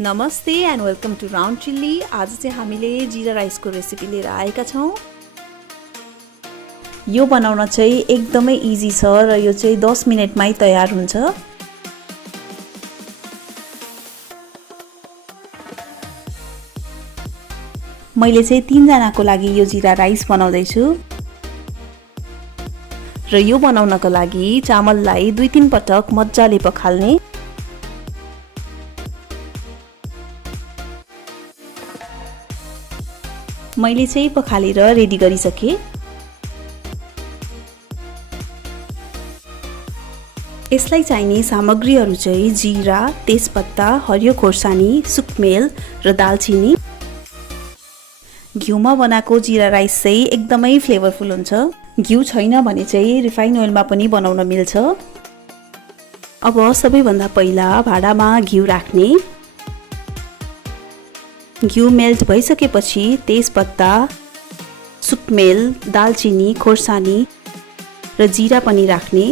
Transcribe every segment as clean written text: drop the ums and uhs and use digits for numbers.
नमस्ते and welcome to round chilli. आज चाहिँ हामीले जीरा राइसको रेसिपी लिएर आएका छौँ। यो बनाउन चाहिँ एकदमै इजी छ र यो चाहिँ 10 मिनेटमै तयार हुन्छ। मैले चाहिँ 3 जनाको लागि यो जीरा राइस बनाउँदै छु र यो बनाउनको लागि चामललाई 2-3 पटक मज्जाले पखाल्ने। मैले चाहिँ पखालेर रेडी गरिसके। यसलाई चाहिने सामग्रीहरू चाहिँ जीरा, तेजपत्ता, हरियो खोर्सानी, सुकमेल र दालचिनी। घिउमा बनाएको जीरा राइस चाहिँ एकदमै फ्लेभरफुल हुन्छ। घिउ छैन भने चाहिँ रिफाइन ओइलमा पनि बनाउन मिल्छ। अब सबैभन्दा पहिला भाँडामा घिउ राख्ने। घिउ मेल्ट भइसकेपछि तेजपत्ता, सुकमेल, दालचिनी, खोर्सानी र जीरा पनि राख्ने।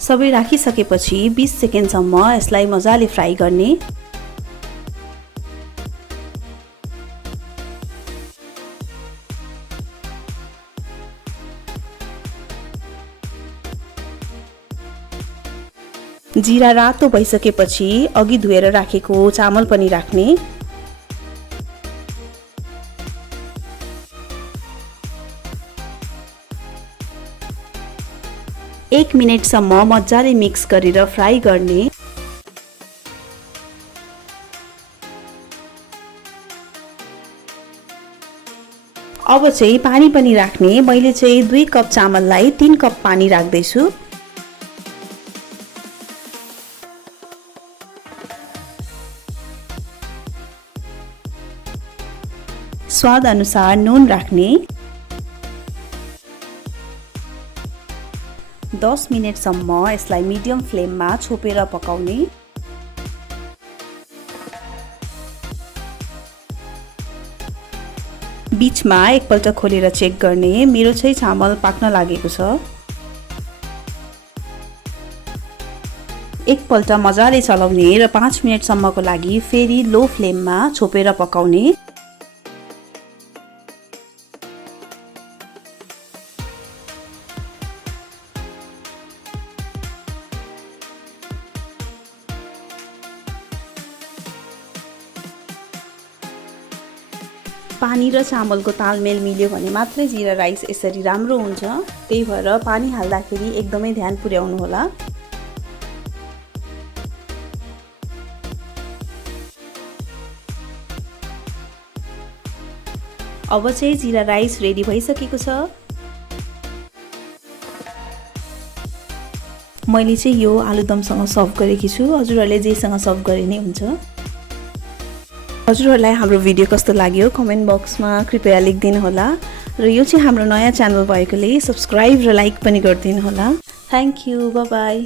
सबै राखिसकेपछि 20 सेकेन्डसम्म यसलाई मजाले फ्राई गर्ने। जीरा रातो भइसकेपछि अघि धुएर राखेको चामल पनि राख्ने। एक मिनेटसम्म मजाले मिक्स गरेर फ्राई गर्ने। अब चाहिँ पानी पनि राख्ने। मैले चाहिँ 2 कप चामललाई 3 कप पानी राख्दैछु। स्वाद अनुसार नुन राख्ने। 10 मिनेटसम्म यसलाई मिडियम फ्लेममा छोपेर पकाउने। बीचमा एकपल्ट खोलेर चेक गर्ने। मेरो चाहिँ चामल पाक्न लागेको छ। एकपल्ट मजाले चलाउने र 5 मिनेटसम्मको लागि फेरि लो फ्लेममा छोपेर पकाउने। पानी र चामलको तालमेल मिल्यो भने मात्रै जीरा राइस यसरी राम्रो हुन्छ। त्यही भएर पानी हाल्दाखेरि एकदमै ध्यान पुर्याउनु होला। अब चाहिँ जीरा राइस रेडी भइसकेको छ। मैले चाहिँ यो आलुदमसँग सर्भ गरेकी छु। हजुरहरूले जेसँग सर्भ गरे नै हुन्छ। हजुरहरूलाई हाम्रो भिडियो कस्तो लाग्यो कमेन्ट बक्समा कृपया लेखिदिनु होला र यो चाहिँ हाम्रो नयाँ च्यानल भएकोले सब्स्क्राइब र लाइक पनि गरिदिनु होला। Thank you, bye bye.